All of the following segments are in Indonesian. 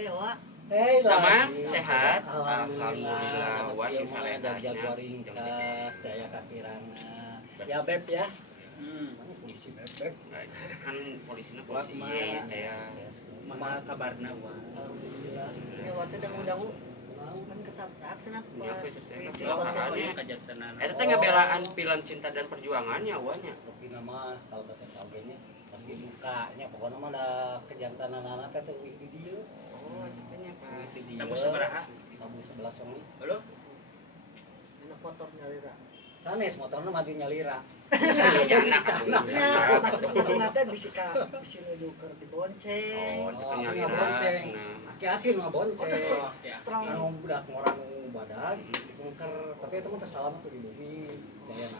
Wak. Tamang sehat. Alhamdulillah. Wah sing saledahnya. Jaringkas daya kakirana. Ya Beb ya. Polisi Beb. Kan polisina polisi ya. Mama kabarna wa. Alhamdulillah. Ya waktu dangu-dangu kan ketabrak cenah pas Eta teh ngabelaan film Cinta dan Perjuangannya awalnya. Tapi nama kalau kata tahunya tapi mukanya pokoknya mah ada kejantanan anak teh di dieu. Oh, itu nya pas. Tamu sabaraha? Tamu 11 songi. Halo. anak motor nyalira. Sanes motorna maju nyalira. Ya anak. Ya, anak teh bisi nuju keur dibonceng. Oh, itu nyalira. Aki-aki nu ngabonceng. Strong. Anu budak ngorang badan dibongkar tapi itu mah tersalamat tuh di bumi.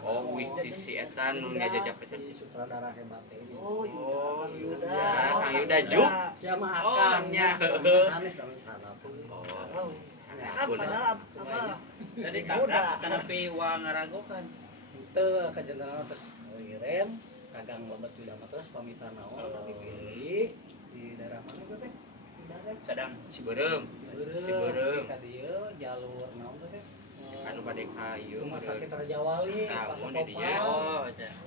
Oh, wih si eta nu ngajajak eta di sutradara hebat teh. Oh, Yuda. Kang Yuda Juk. Sia mah Oh, akan nya. sanes dalam salah. Oh, kan padahal apa? Tadi tabrak tanapi wa ngaragokan. Teu kajantanan terus iren kagang lobat sudah terus pamitan naon tapi pilih di daerah mana tuh teh? Sadang Ciberem. Ciberem. Ka dieu jalur naon teh teh? Anu bade ka ieu Rumah sakit Raja Wali pas di dinya. Oh,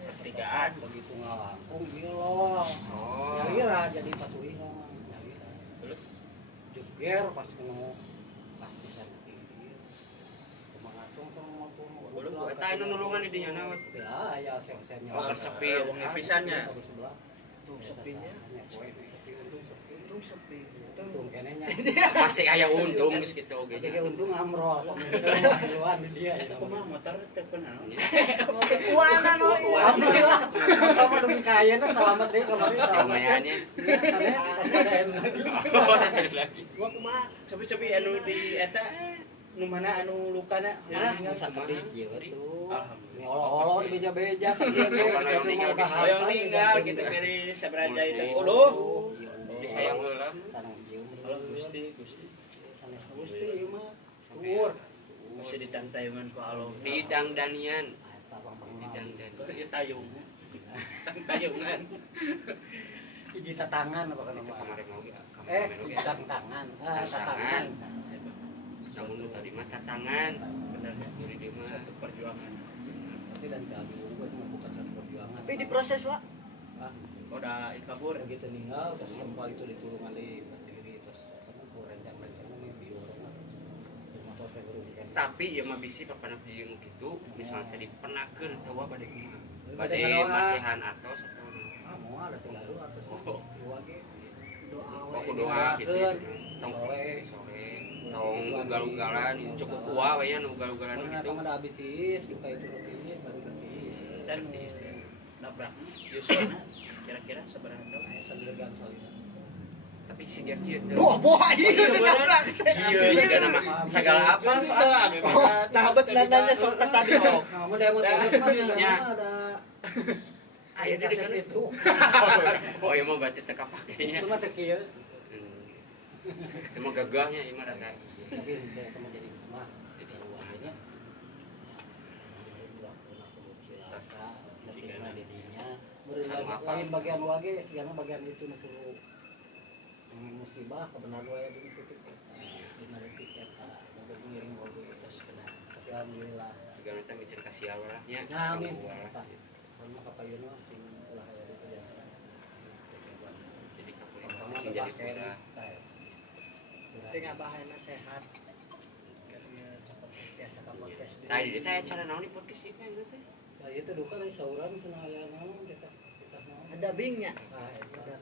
pertigaan begitu ngalangkung ieu loh. Oh. Nyalira jadi pas uih mah nyalira. terus Jeger pas kena pas bisa dieu. Cuma ngacung sama motor. Belum eta anu nulungan di dinya naon? Ya, aya sen-sennya. Oh, bersepir. Wong pisannya. Tuh sepinya. Untung sepi. Untung kenenya. Masih aya untung geus kitu oge Jadi nya. untung amrol. Luan dia ya. eta kumaha motor teh kenal. Kuana no. Alhamdulillah. Kamu dong kaya na selamat deh kemarin selamat. Lumayannya. Sanes ada yang lagi. Oh, ada lagi. Gua kumaha? Cobi-cobi anu di eta nu mana anu lukana Nah, nggak usah tadi. Alhamdulillah. Alhamdulillah. Olo-olo di beja-beja sambil Hoyong ninggal bisa. Hoyong ninggal gitu kiri sabaraja itu. Uluh. Disayang heula. Sareng jieu. Halo Gusti. Sanes Gusti ieu mah. Tur. Masih ditantayungan ku Allah. Di Dangdanian. Eta Di pangpangan. Dangdan. Ieu tayung. Tayungan. Hiji tatangan apa kan Itu nama? kemarin oge. Hiji tangan. Tatangan. Namun nu tadi mah tatangan. Bener ya. Di dieu mah Satu perjuangan. Tapi dan kami juga itu bukan satu perjuangan. Tapi diproses, Wak. Udah kabur. Begitu ninggal terus kembali itu diturun kali berdiri terus sama rencang-rencangnya nih biurang motor saya berugikan. tapi ieu mah bisi papana pieu kitu misalnya tadi penakeun atawa bade kumaha. Bade Bade ngadoa. masihan atos atau Mau ada tinggal dulu atas dua ge. Doa aku we. doa gitu. Tong sore tong ugal-ugalan cukup kuat we nya ugal-ugalan Mana gitu. ada abitis, buka itu abitis, baru abitis. Dan di istri nabrak Yusuf kira-kira seberapa tahun? Aya sandegan salina. Tapi si dia kieu Boh, ieu nabrak. Iya, juga nama segala apa soal. Nah, bet nanya sok tadi sok. Kamu ada emosi mas Ya. ada. Ayo di kaset itu. Oh, iya mau berarti teka pakainya. Itu mah teu kieu. Itu mah gagahnya ieu mah rada. Tapi saya mau jadi rumah. Jadi uangnya. Lain bagian wage segala bagian itu nu kudu musibah kebenaran wae di titik dina detik eta mobil ngiring mobil terus kena tapi alhamdulillah Segala teh micin kasih Allah nya. nah amin Allah. mun kapayuna sing ulah aya di ya Jadi kapulih sing jadi budak. Penting abahna sehat. Cepat biasa ka podcast. Tadi dia teh cara naon di podcast ieu kan teh. Nah itu duka dari sauran cenah aya naon kita naon Ada bingnya. nah eta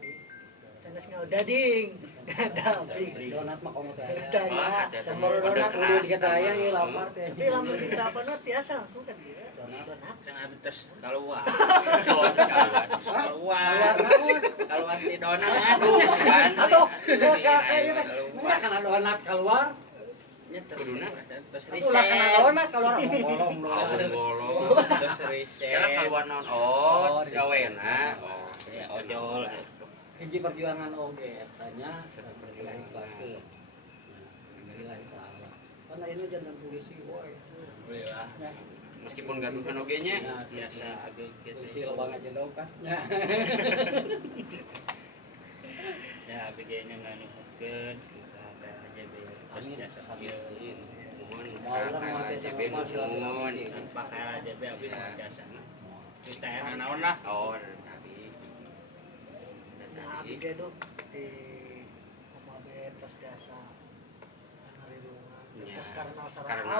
Sanes ngau dading. Ada bing. donat mah komo teh Wah, aya ada baru udah donat keras. udah kita aya ieu lapar teh Tapi lamun kita apa nu tiasa langsung kan dia. Donat. Kan abi terus keluar. Oh, kawan. Keluar. Keluar di donat. Kan. aduh terus kayak ini kan ada donat keluar Nyeter. Kuduna. Terus ulah kana riset. donat keluar ngolong Bolong. Terus riset. Kira keluar naon? Oh, gawena. Oh, Ya ojol. hiji perjuangan oge etanya berkelahi ikhlas ke berkelahi taala karena ini jangan polisi woi Wah, meskipun gaduhan oge nya. nah biasa agak gitu. polisi lobang aja dong kan Ya begini nganukeun AJB terus jasa Iya, kieu mun Orang ka mah biasa AJB ngomong mun. pakai AJB abi Ya. mah jasa kita enak naon lah Oh, dari tadi. Dari Nah, tadi. abdi dok di apa betos jasa narirungan. Ya, Terus karena karena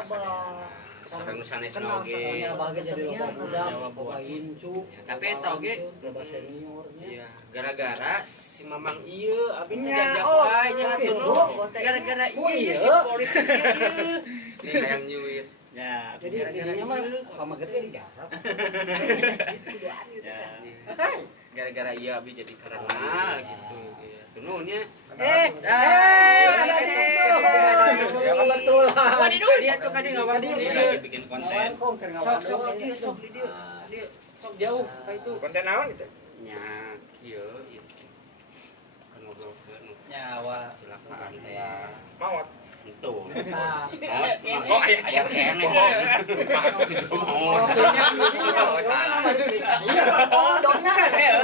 sareng sanes kenal oge. Soalnya bahagia jadi loba kesenian, muda, Jawa loba buat. incu. Ya, tapi eta oge. Loba seniornya. Iya, gara-gara si Mamang ieu abi teh Ya, diajak oh, wae nya iya, atuh oh, gara-gara oh, ieu iya. si polisi ieu. Nih hayang nyuit. ya Jadi Gara-gara intinya mah ieu. pamagetnya digarap. Kudu anjir ya teh. Gara-gara ieu abi jadi karena gitu. Iya, tuh nuhnya. Ya kebetulan. Wadiduh, dia tuh kadang ngawan dia dia. lagi bikin konten Sok di dia, sok di dia. Dia sok jauh ka itu. Konten naon itu? Nya kieu itu. Kan ngobrolkeun nyawa kecelakaan teh ya. Maot. Itu. Nah, Oh, aya Aya kene. Oh, salah. Oh, dona.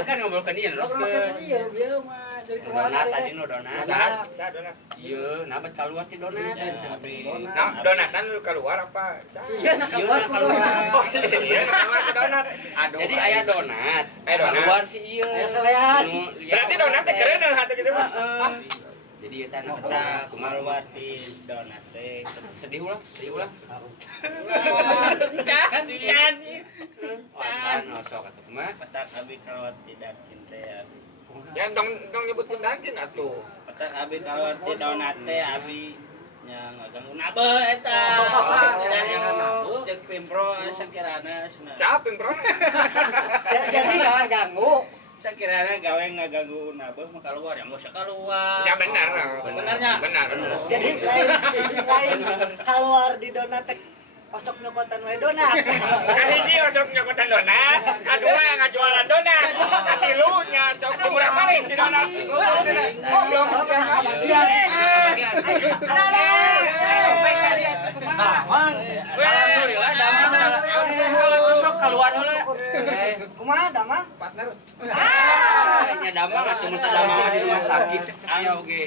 Kan ngobrolkeun ieu terus ke. iya dia mah dari Donat tadi nu donat. Sa donat. Ieu, nah bet keluar ti donat. Nah, donatan lu keluar apa? Sa. Iya, nak Ieu keluar nah keluar. Oh, iya keluar ke donat. Aduh. Jadi aya donat. Aya donat. Keluar si ieu. Aya selean. Berarti donat teh keren hati gitu mah. Jadi eta na eta keluar kumaha di donat teh sedih ulah. can Can sok atuh kumaha? petak abi keluar tidak kinte abi Ya dong nyebutkeun dantin atuh. petak abi keluar di donat teh abi nya ngaganggu nabe eta cek pimpro sakirana Capek, Bro. Jadi enggak ganggu. sakirana gawe ngaganggu nabe mah keluar yang usah keluar Ya benar. Benarnya? Benar. Jadi lain keluar di donat teh osok nyokotan wae donat. Kahiji sok nyokotan donat, kadua ngajualan donat. Katilu nya sok murah maning si donat. Goblok siapa? Alhamdulillah damang sok keluar heula. Kumaha damang? Partner. Nya damang atuh mun teu damang di rumah sakit cek aya oge.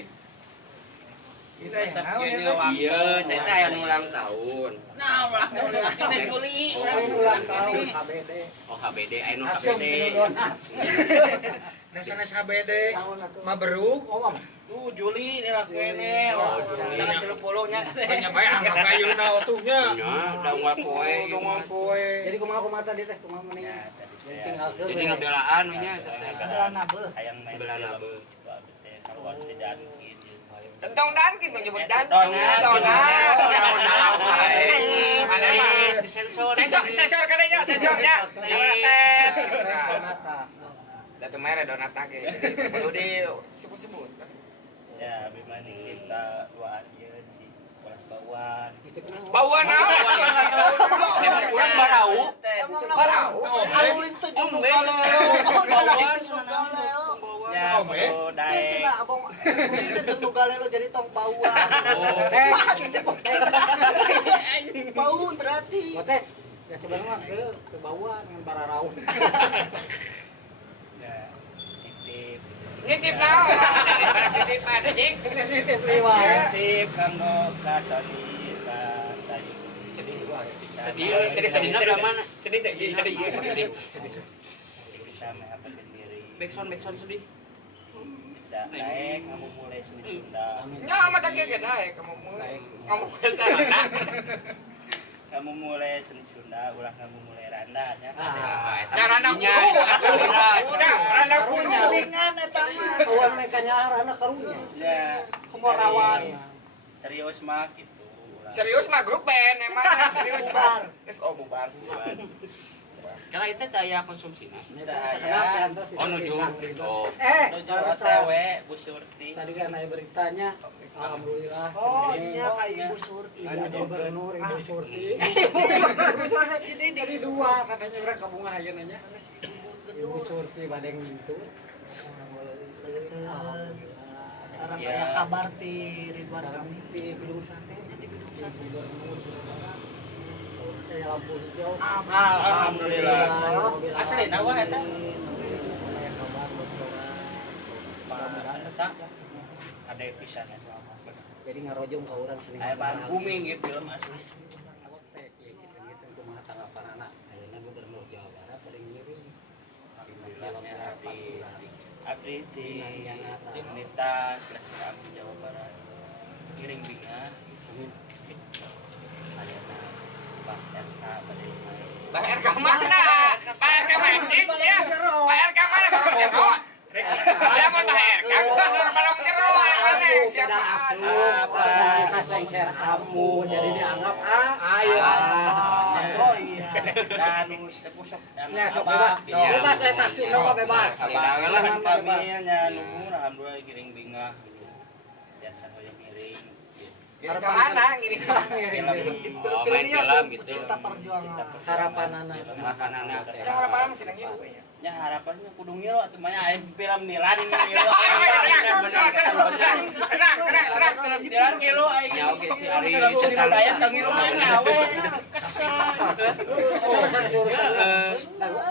Kita Iya, teh teh aya nu ulang tahun. nah ulang tahun ini Juli Ulang tahun KBD. Oh HBD, aya nu Langsung HBD. di donat. Nasanes HBD mah beru. Oh, Mam. Juli ini lah kene Oh, Juli. tanggal 30 nya Nya bae angka kayuna atuhnya. Nya da unggal poe. Dongol poe. Jadi kumaha tadi teh kumaha mending. Jadi tinggal ke. Jadi ngabelaan we nya teh. Adalah nabe. hayang main Belah nabe. keluar di dankin Tentang dankin tuh nyebut dankin. Donat. Donat. Mana mah disensor. Sensor kadenya, sensornya. Tet. Donata. Datu mere donat lagi. Perlu di sebut-sebut. ya bimani kita dua aja sih ulah bawaan Itu kumaha? Bauan naon sih? Urang barau. Barau. Kalau itu jeung galeo. Oh, donat itu galeo. ya Om, perlu Ini daek cenah abang itu jeung galeo jadi tong bauan. Bau berarti. Mote. Ya sebenarnya ke bawah dengan para raung. ya titip Nitip naon? Nitip ada jing. titip kanggo ka Sony ka tadi Sedih belah mana? Sedih teh, sedih. bisa apa sendiri Backsound sedih. bisa naik kamu mulai seni Sunda Nya mah tak keke dae kamu mulai. Ngomong ke sana. kamu mulai seni Sunda ulah kamu mulai randa nya Ya randa kudu Alhamdulillah. Udah, randa kudu. Selingan eta mah. Kawan mereka nyarana karunya. ya Kumorawan. serius mah gitu ulah. Serius mah grup band emang serius bar. Geus bubar. Karena itu daya konsumsi. Oh nuju. Oh. Nuju OTW Bu Surti Tadi kan ada beritanya, alhamdulillah. Oh, nya ka Ibu Surti. Ada gubernur Ibu Surti. Ibu Surti jadi dua, katanya orang kabunga aja nanya. Ibu Surti badeng gitu. Sarang aya kabar ti Ridwan Kamil. Di gedung sate, Di gedung sate. gubernur kayak lampu hijau. alhamdulillah asli nawa eta Kayak kabar bocoran. Pak ada pisannya Ya jadi ngarojong ka urang seniman Aya bahan bumi gitu film asli. gitu kumaha tanggapan anak ayeuna gubernur Jawa Barat pada ngiring Filmnya abdi di komunitas seleksi abdi Jawa Barat Giring Binga ayeuna Pak RK pada main. Pak RK mana? Pak RK mancing ya? Pak RK mana? Barang jero? Siapa Pak RK? Gubernur barang jero yang mana? Siapa? Pas lengser kamu jadi dianggap ayo Oh iya. Dan sepusuk ya sok bebas eta Sunda bebas Abang kami nya nuhun alhamdulillah Giring Binga biasa hoyong ngiring. Ngiring ke mana? Ngiring ke mana? Oh, main film gitu. Cinta perjuangan. harapan anak Makan anak. Yang harapan masih nang ibu ya. Ya harapannya kudu ngiro atuh mah aya film Milan ngiro. Tenang. Milan ngiro aya. Ya oke si Ari Sesal daya tang ngiro mah nyawe. Kesel.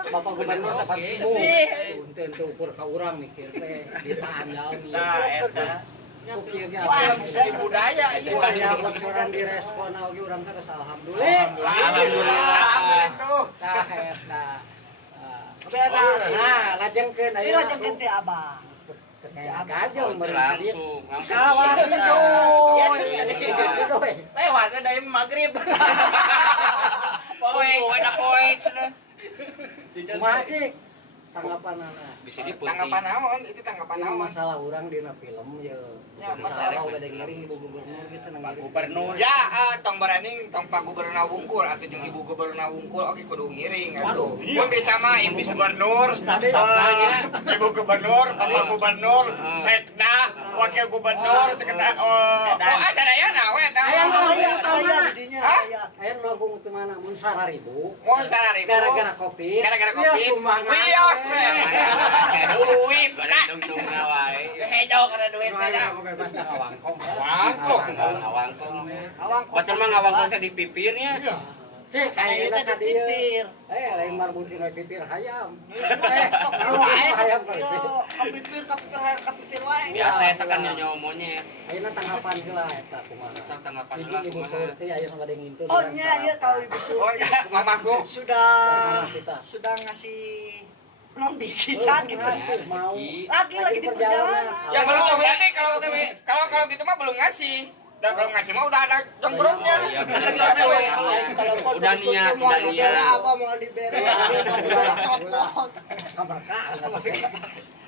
Bapak Gubernur tepat Sih. untuk ukur ka urang mikir teh ditahan jalmi Nah eta ukirnya film seni budaya ieu. ya bocoran direspon oge urang teh geus alhamdulillah Alhamdulillah. tah eta Beda. nah lajengkeun Ini aya lajengkeun teh Abang. gajeng Langsung. kawan itu Lewat dari maghrib. Poe, ada poe cenah. Macik tanggapan anak Bisa diputi. Tanggapan naon? Itu tanggapan ini naon? masalah orang dina film ya Ya, masalah. udah ngiring ibu gubernur gitu seneng Pak ngiring. Gubernur. Ya, tong berening tong Pak Gubernur Wungkul atau jeung Ibu Gubernur Wungkul oke kudu ngiring atuh. Mun bisa mah Ibu Gubernur, Ibu Gubernur, Bapak Gubernur, Sekda, Wakil Gubernur, Sekretaris sadayana we eta. Aya didinya Hah? aya. Aya melengkung teu mana mun 1.000 Mau sararibu. gara-gara kopi Gara-gara ya kopi. sumbangan Wios we. Duit. Tung wae. Hejo kana duit teh ya. bebas ngawangkong Wangkung. Ngawangkong. Awang Betul mah ngawangkong teh di pipirnya. cek Ayo ayeuna teh ka dieu dipipir. lain marbutin we pipir hayam Sok wae hayam kapipir wae. Biasa eta kan nyonya monyet. ayeuna tanggapan heula eta kumaha Sang tanggapan Ibu lah ibu kumaha. surti aya ngade ngintu Oh nya ieu tahu Ibu Oh Surti. ya, mamaku. Sudah ngasih belum bikisan gitu. mau Lagi di perjalanan. Ya belum berarti kalau gitu mah belum ngasih. Dan kalau ngasih mah udah ada jonggroknya. Oh, iya, bener. Lagi OTW. Udah niat, udah niat. Apa mau dibere? kamar ka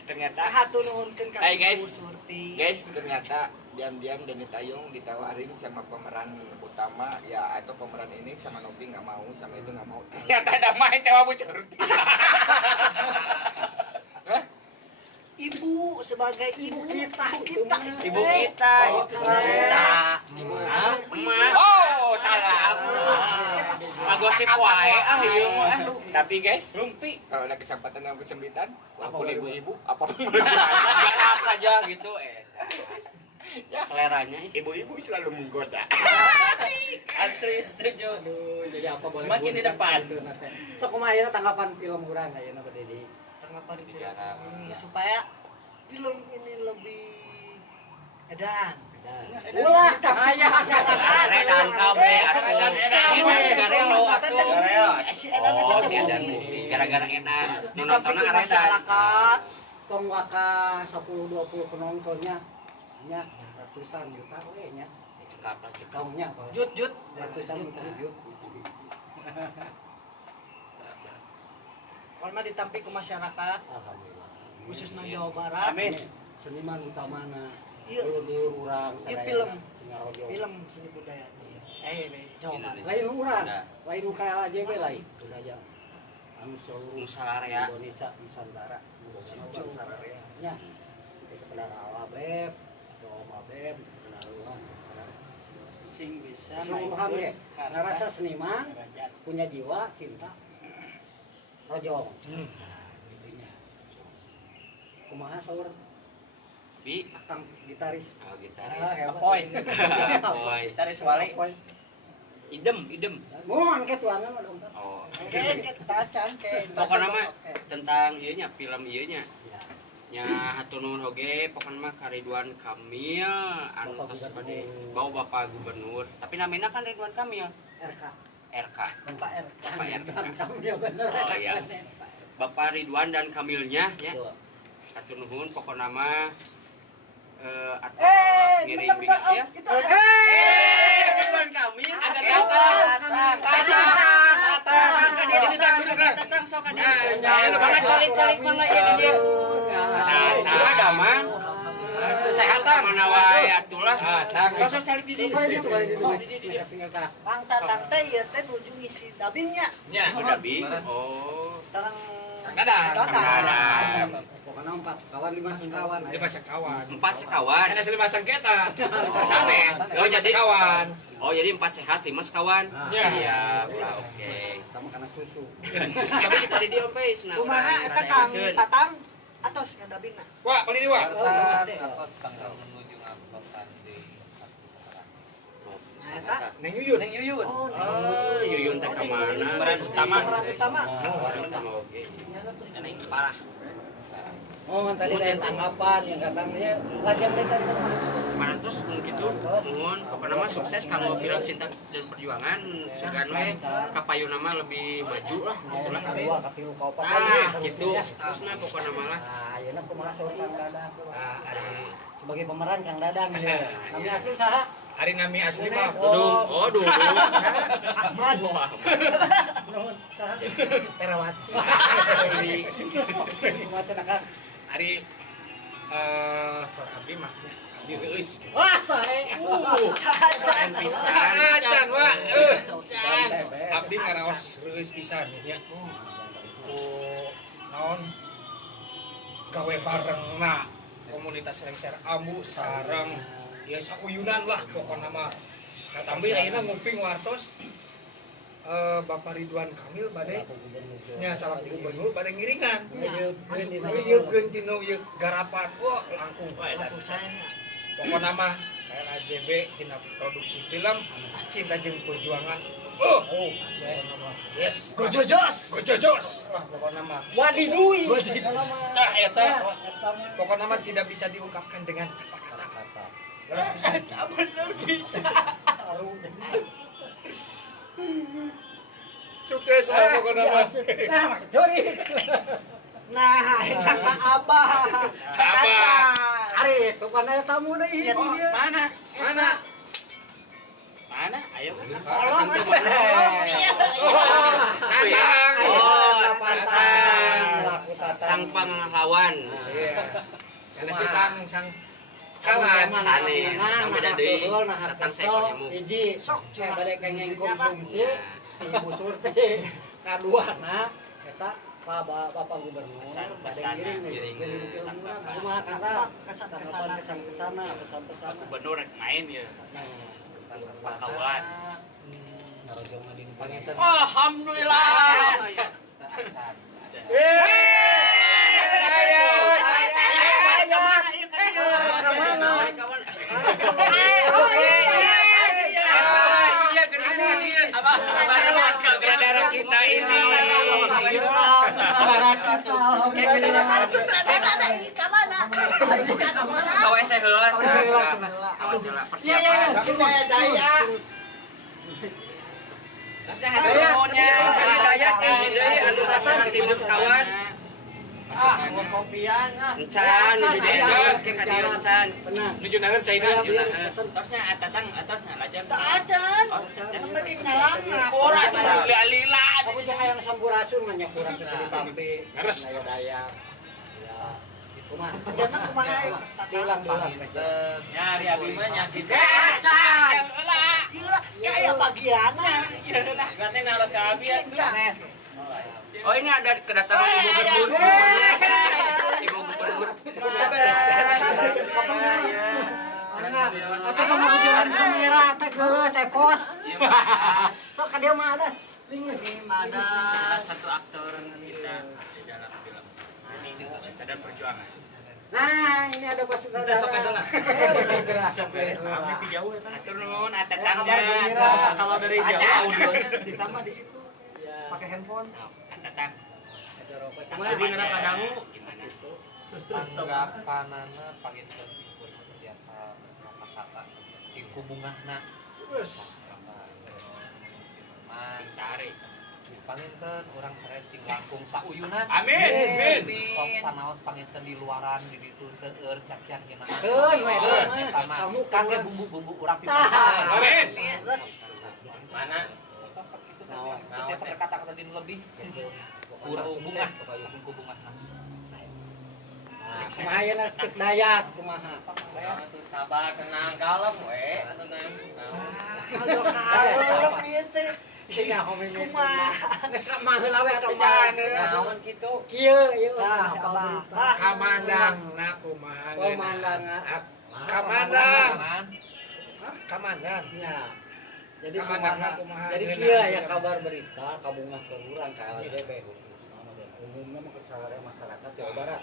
Ternyata Hatur nuhunkeun ka Hai, guys. Ibu Surti. guys, ternyata diam-diam Deni Tayong ditawarin sama pemeran utama ya atau pemeran ini sama Nopi nggak mau, sama itu nggak mau. Ternyata damai sama Bu Curti. Ibu sebagai ibu kita. Ibu kita. Emak. Oh, salah. Agosip wae ieu mah. Tapi guys, Rumpi. kalau ada kesempatan yang kesempitan, walaupun boleh, ibu-ibu, apapun boleh. Garap saja gitu Ya. seleranya Ibu-ibu selalu menggoda. Asli setuju. aduh jadi apa boleh Semakin di depan. sok kumaha ayeuna tanggapan film urang ayeuna berdiri Tanggapan ini supaya film ini lebih edan. ulah aya masyarakat. Redan kabeh atuh. Garelo atuh. Si edan itu Oh, si edan gara-gara edan. Nu nontonna Tapi edan. masyarakat tong waka 10-20 penontonnya nya ratusan juta we nya Cekap lah cekap. tongnya jut ratusan juta kalau mah ditampi ke masyarakat alhamdulillah khususnya Jawa Barat. Amin. seniman utamana Iya. dulu urang Iya, sadaya film. Singarojo Film seni budaya. Jawa Barat. lain urang lain UKL aja we lain budaya anu seluruh Nusararea. Indonesia Nusantara Nusararea nya sekedar awabeb atau mabeb sekedar luang Sing bisa keseluruhan ya karena rasa seniman punya jiwa cinta rojong intinya kumaha saur Bi. akang gitaris Oh, gitaris. hebat. Apoy. Boy. Taris wali. Apoy. Idem. Mohon ke tuangan ada empat. Oh. Oke, kita can ke. Pokoknya mah tentang ieu nya, film ieu nya. Ya. nya hatur nuhun oge pokokna mah ka Ridwan Kamil anu tos bade bawa Bapak Gubernur tapi namina kan Ridwan Kamil RK. Bapak R. Bapak RK Kamil bener. oh iya Bapak Ridwan dan Kamilnya ya hatur nuhun pokokna mah atas ngiring bingas ya Ridwan Kamil Ada tatang sok ada. Banget calik-calik mangga ya di dia. ada mah Kesehatan mana wae atulah sosok calik di dia. Kang Tatang teh ieu teh nuju ngisi dabingnya. Nya. udah bi oh Tarang Dadang. Dadang. Pokoknya 4 kawan 5 sengkawan. 5 sekawan. 4 sekawan Sanes 5 sengketa. Sanes. Oh, jadi sekawan. oh jadi 4 sehat 5 sekawan Ya. siap lah oke Sama karena susu. tapi di padi dia oke senang Kumaha eta Kang Tatang atos ngadabingna. Wah, paling ini wah. Atos Neng Yuyun. Oh, oh Yuyun teh ka mana Peran utama. peran utama. peran utama oke Ini parah. Oh, kan tadi ada tanggapan yang katanya latihan latihan mana terus mun kitu nuhun pokokna mah sukses kanggo film cinta dan perjuangan sugan we kapayuna mah lebih maju lah itulah kedua kapilu ka opat. nah kitu terusna pokokna mah lah Nah, ayeuna kumaha sok Kang Dadang. Ari Sebagai pemeran Kang Dadang ya. Kami asli saha? Ari nami asli mah Dudung oh dudung Ahmad. Nuhun saha? Perawati. Kumaha cenah Kang? Ari sor abdi mah nya. Abdi reueus. Wah, sae. keren pisan Can wah. Can. Abdi ngaraos reueus pisan nya. Ku naon gawe barengna komunitas Lengser Ambu sareng ya sauyunan lah pokokna mah. Katambi ayeuna nguping wartos Bapak Ridwan Kamil bade nya salaku gubernur bade ngiringan. Ngeuyeupkeun tinu ieu garapan. Wah, langkung. Pokokna mah LAJB tina produksi film Cinta Jeung Perjuangan. Oh, yes. Gojojos. Wah, pokokna mah. Wadidui. Tah eta pokokna mah tidak bisa diungkapkan dengan kata-kata. Terus bisa. Bener bisa. Sukses lah pokoknya mas. Nah, curi. Nah, eta ka Abah. Abah. Ari, kepada tamu deui. Mana? Ayo. Tolong atuh tolong. Tatang. oh Tatang. sang pahlawan Iya. Sanes ditang sang kalan. sanes tapi beda deui datang seekor nyamuk Hiji, Sok, cek bade kenging Iya, Pak. konsumsi. Ibu surti. Kaduana eta Bapak Gubernur bade ngiring film-filmna kumaha kata kesan-kesana pesan-pesan Gubernur rek main ya. Kawan. Alhamdulillah. Sutradara kita ini. kawe saya heula persiapan Nuhunnya. daya deui anu acara timnas kawan Kopian encan di deus ke ka dieu encan tenang. Nuju naeur China. Tosnya atatang atosnya lajar. tak acan. Kan bagi ngalangna. Ora itu lila. Aku jangan yang sampurasun mah kurang teu ditampi. Leres. Daya. Ya, itu mah. Jangan kumaha Diulang. Ya hari abi mah nyakit. Cacan. Ieu kayak bagianna. Ganti nalos ka abi atuh. oh ini ada kedatangan ibu gubernur ibu gubernur Tapi kamu jalan kamera teh pos. Sok ka dia mah ada. Ada Satu aktor kita di dalam film ini Cinta dan Perjuangan. Nah, ini ada pas Kita sok aja lah. Gerak sampai jauh ya. Atur nuhun Kabar atatangnya. gembira. Kalau dari jauh audionya ditambah di situ. pakai handphone. Atatang. Ada rokok. Jadi ngerak kadangu. Gimana? tanggapanana panginten simpul biasa kata-kata ingku bungahna Cintare. panginten urang sarecing langkung sauyunan Amin. sok sanaos panginten di luaran di ditu seueur cacian geuna Heun, kamu kangge bumbu-bumbu urang pipahan Amin. Terus mana kita sok kitu kita berkata-kata dinu lebih bunga saking ku bunga kumaha ya cek dayak kumaha. tuh sabar tenang kalem we tenang aduh kalem ieu teh. Tinggal komen Kumaha? geus ka mah heula we atuh Kumaha? naon kitu. Kieu Ah, Abah. Ah, Kamandang na kumaha. pemandangan Kamandang. Kamandang. ya. Jadi Kamandangna kumaha? kumaha? Jadi kieu ya kabar berita kabungah ke urang ka LDB umumnya mah kesalahan masyarakat Jawa Barat.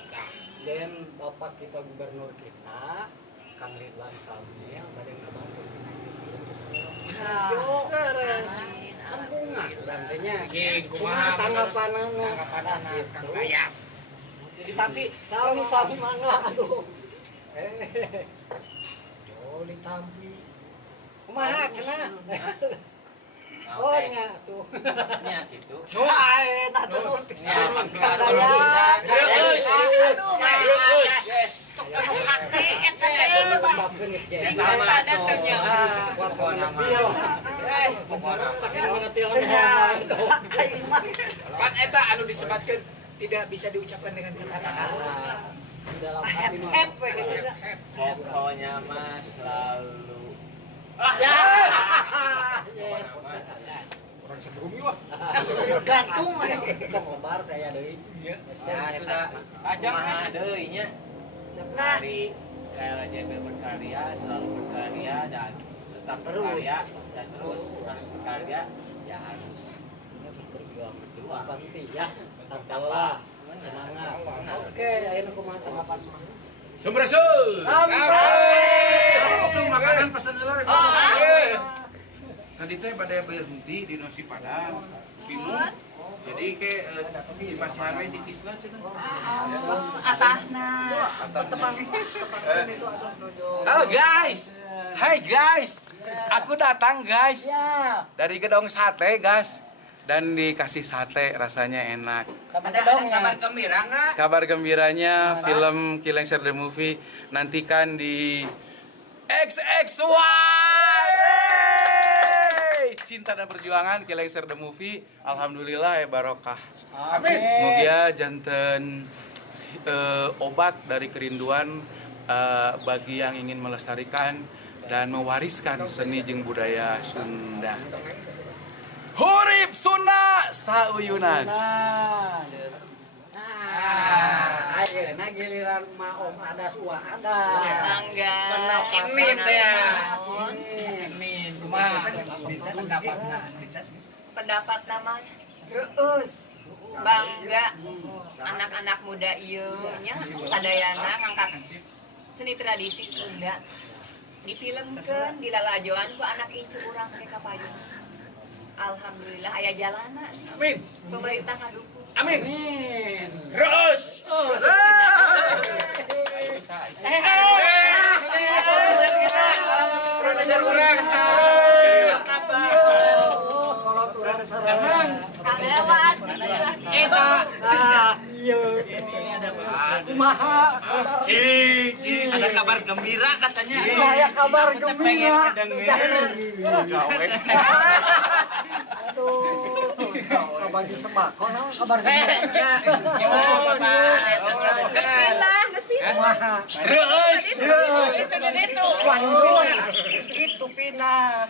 Dan Bapak kita gubernur kita Kang Ridwan Kamil bade ngabantu terus. Kampungah urangnya. Cing, Kumaha kumaha? tanggapanana? Tanggapanana Kang Dayat. jadi tapi Kami sami mangga aduh. Joli tampi. Kumaha cenah? Oh nya tuh. nya gitu Hai, nah tuh. Kang Kadaya. Aduh, mas. Sok anu hati eta teh. Sing padat Aing mah Kan eta anu disebatkeun tidak bisa diucapkan dengan kata-kata. dalam hati mah. hep we gitu nya. pokoknya mas selalu Orang sebelumnya wah. Gantung we. Kita ngobar kayak deui. Iya. ya sudah kumaha deui nya Nah, dari KLJB berkarya selalu berkarya dan tetap berkarya dan terus harus berkarya ya harus Berjuang pasti ya. Alhamdulillah. Semangat. Oke, akhirnya kumaha tanggapan mah. Sumbersul. Itu makanan pesan heula. Tadi teh pada berhenti di nasi padang. Bingung. Jadi ke di pasihan we cicisna cenah. atahna. Tepang itu aduh nuju. Halo guys. Hai guys. Aku datang guys. Ya. Dari Gedong Sate guys. Dan dikasih sate rasanya enak. Ada kabar gembira enggak? Kabar gembiranya film Kilengser the Movie nantikan di XXY. Cinta dan Perjuangan Kilengser the Movie. Alhamdulillah ya barokah. Amin. Mugia janten obat dari kerinduan bagi yang ingin melestarikan dan mewariskan seni jeung budaya Sunda. Hurip Sunda sauyunan. Nah. Ayo, nah giliran Om Adas Uah Adas. Tangga. Ini teh ya. Ini Kumaha? Pendapatna. Pendapat nama terus bangga anak-anak muda ieu nya sadayana ngangkat seni tradisi Sunda difilmkeun dilalajoan ku anak incu urang mereka payung. Alhamdulillah aya jalana Amin. pemerintah ngadukung. Amin. Amin. Terus. Produser urang. Kalau turun sareng. Lewat Eta. Iya. Kumaha? Cing. Ada kabar gembira katanya. Saya kabar gembira. Aduh. Bagi sembako naon kabar gembira. Bismillah, bismillah. Kumaha? Terus. Itu. Wanduy. Itu pindah.